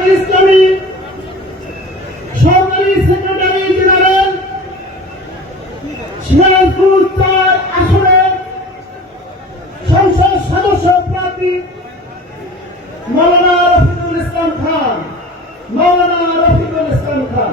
জামাত ইসলামী সরকারি secretary general Sirajpur চার আসনে সংসদ সদস্য প্রার্থী মৌলানা রফিকুল ইসলাম খান মৌলানা রফিকুল ইসলাম খান।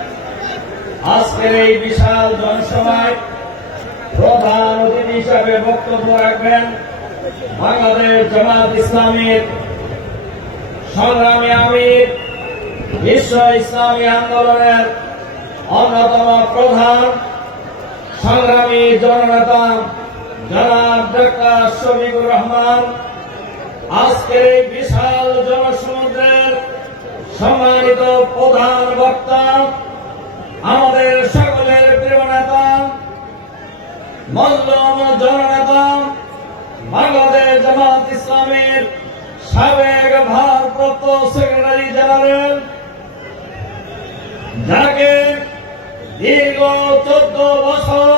আজকের এই বিশাল জনসভায় প্রধান অতিথি হিসাবে বক্তব্য রাখবেন বাংলাদেশ জামাত ইসলামীর সংগ্রামী আমির, বিশ্ব ইসলামী আন্দোলনের অন্যতম প্রধান সংগ্রামী জননেতা জনাব ডাক্তার শফিকুর রহমান। আজকের এই বিশাল জনসমুদ্রের সম্মানিত প্রধান বক্তা আমাদের সকলের প্রিয় নেতা মল্লম জননেতা, বাংলাদেশ জামাত ইসলামের সাবেক ভারপ্রাপ্ত সেক্রেটারি জেনারেল, যাকে দীর্ঘ চোদ্দ বছর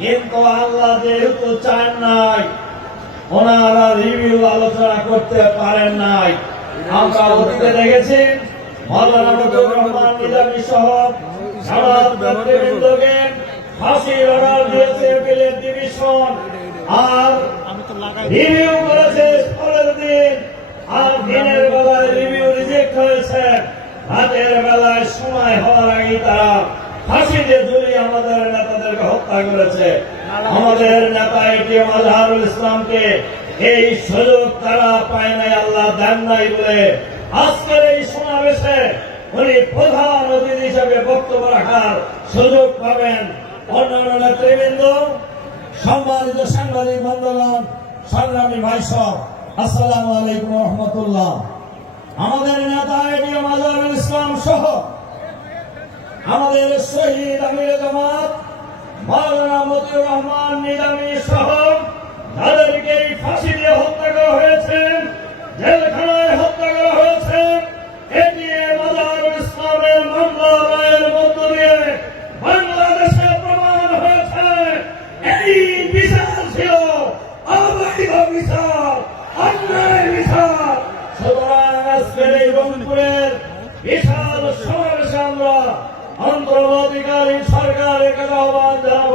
কিন্তু আল্লাহ যেহেতু চান নাই, ওনারা রিভিউ আলোচনা করতে পারেন নাই। আমরা অতীতে দেখেছি অর্ডার রিভিউ রিজেক্ট হয়েছে। বেলায় সময় হওয়ার আগে তারা ফাঁসিতে ঝুলিয়ে আমাদের নেতাদেরকে হত্যা করেছে। আমাদের নেতা এটিএম আজহারুল ইসলামকে এই সুযোগ তারা পায় নাই আল্লাহ দেন নাই বলে। আজকের এই সমাবেশে উনি প্রধান অতিথি হিসেবে বক্তব্য রাখার সুযোগ পাবেন অন্যান্য নেতৃবৃন্দ সম্মানিত সাংবাদিক বন্ধুগণ সংগ্রামী ভাই সব আসসালামু আলাইকুম রহমতুল্লাহ। আমাদের নেতা এটিএম আজহারুল ইসলাম সহ আমাদের শহীদ আমির জামাত, মাওলানা মতিউর রহমান নিজামী সহ যাদেরকে এই ফাঁসি দিয়ে হত্যা করা হয়েছে, জেলখানায় হত্যা করা হয়েছে দিয়ে বাংলাদেশে প্রমাণ হয়েছে। এই ছিল অবৈধ অন্যায় বিচার সুতরাং আজকের এই রংপুরের বিশাল সমাবেশে আমরা অন্তর্বর্তীকালীন সরকারের কাছে আহ্বান জানাব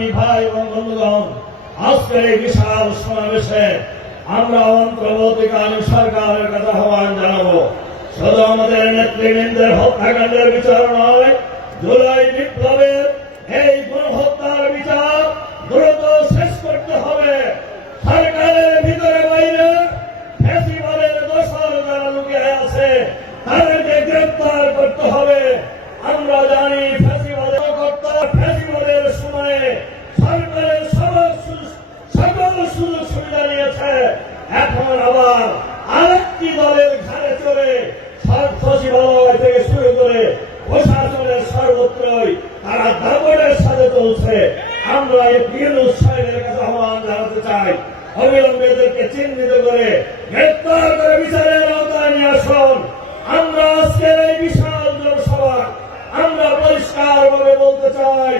সংগ্রামী ভাই এবং বন্ধুগণ, আজকের এই বিশাল সমাবেশে আমরা অন্তর্বর্তীকালীন সরকারের কাছে আহ্বান জানাব। শুধু আমাদের নেতৃবৃন্দের হত্যাকাণ্ডের বিচার নয়, জুলাই বিপ্লবের এই আমরা এপিএল উৎসাহের কাছে আহ্বান জানাতে চাই। অবিলম্বেদেরকে চিহ্নিত করে গ্রেপ্তার করে বিচারের আওতায় নিয়ে আসুন। আমরা আজকের এই বিশাল জনসভা, আমরা পরিষ্কার ভাবে বলতে চাই,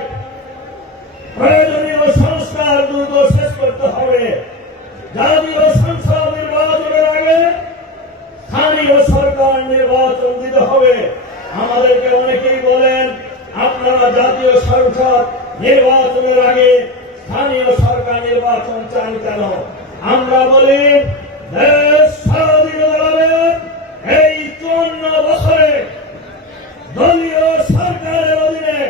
প্রয়োজনীয় সংস্কার দ্রুত শেষ করতে হবে জাতীয় সংসদ নির্বাচনের আগে স্থানীয় সরকার নির্বাচন দিতে হবে আমাদেরকে অনেকেই বলেন আপনারা জাতীয় সংসদ নির্বাচনের আগে স্থানীয় সরকার নির্বাচন চান কেন আমরা বলি দেশ স্বাধীনতা লাভের এই চুয়ান্ন বছরে দলীয় সরকারের অধীনে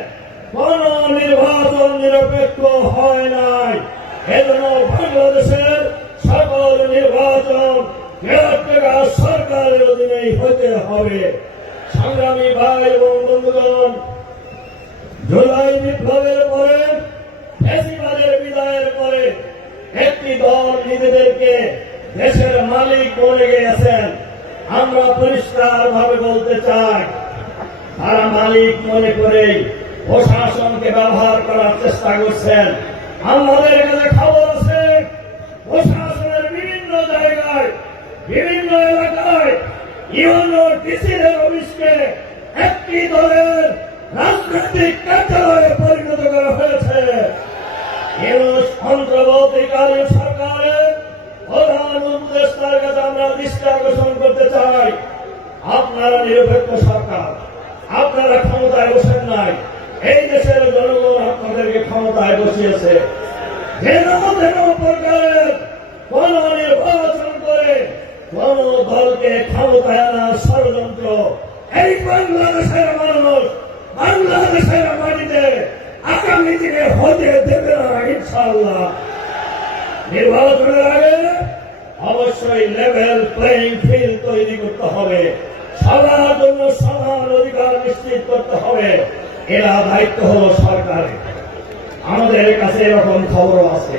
কোন নির্বাচন নিরপেক্ষ হয় নাই এজন্য বাংলাদেশের সকল নির্বাচন কেয়ারটেকার সরকারের অধীনেই হতে হবে। সংগ্রামী ভাই এবং বন্ধুগণ, জুলাই বিপ্লবের পরে ফেসিবাদের বিদায়ের পরে একটি দল নিজেদেরকে দেশের মালিক বলে গিয়েছেন আমরা পরিষ্কার ভাবে বলতে চাই, তারা মালিক মনে করে প্রশাসনকে ব্যবহার করার চেষ্টা করছেন। আমাদের কাছে খবর বিভিন্ন এলাকায় ইউনো ডিসিদের অফিসকে একটি দলের রাজনৈতিক কার্যালয়ে পরিণত করা হয়েছে। সরকারের প্রধান উপদেষ্টার কাছে আমরা দৃষ্টি আকর্ষণ করতে চাই। আপনারা নিরপেক্ষ সরকার। আপনারা ক্ষমতায় বসেন নাই। এই দেশের জনগণ আপনাদেরকে ক্ষমতায় বসিয়েছে। যেন যেন প্রকারের কোন দলকে ক্ষমতায় আনার ষড়যন্ত্র। এই বাংলাদেশের মানুষ বাংলাদেশের মাটিতে আগামী দিনে হতে দেবে না ইনশাল্লাহ নির্বাচনের আগে অবশ্যই লেভেল প্লেইং ফিল্ড তৈরি করতে হবে। সবার জন্য সমান অধিকার নিশ্চিত করতে হবে। এরা দায়িত্ব হলো সরকারের। আমাদের কাছে এরকম খবর আছে।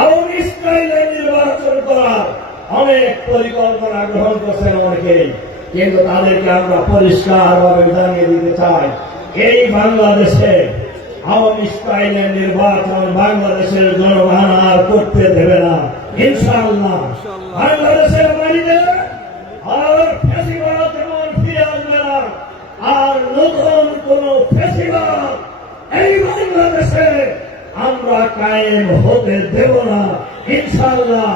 আওয়ামী স্টাইলে নির্বাচন করার অনেক পরিকল্পনা গ্রহণ করছেন অনেকেই কিন্তু তাদেরকে আমরা পরিষ্কার ভাবে জানিয়ে দিতে চাই এই বাংলাদেশে আওয়ামী স্টাইলে নির্বাচন বাংলাদেশের জনগণ আর করতে দেবে না। ইনশাআল্লাহ। বাংলাদেশের মাটিতে আর ফেসিবাদ যেমন ফিরে আসবে না আর নতুন কোন ফেসিবাদ এই বাংলাদেশে আমরা কায়েম হতে দেব না। ইনশাআল্লাহ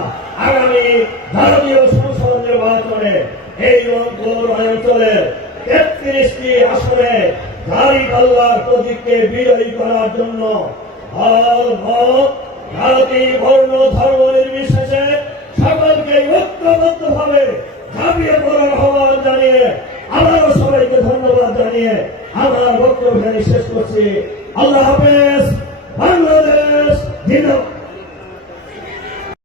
আগামী ভারতীয় সংসদ নির্বাচনে এই অঞ্চল অঞ্চলের তেত্রিশটি আসনে দাড়ি পাল্লার প্রতীককে বিজয়ী করার জন্য বর্ণ ধর্ম নির্বিশেষে সকলকে ঐক্যবদ্ধ ভাবে ঝাঁপিয়ে পড়ার আহ্বান জানিয়ে আবারও সবাইকে ধন্যবাদ জানিয়ে আমার বক্তব্য শেষ করছি। আল্লাহ হাফেজ। বাংলাদেশ জিন্দাবাদ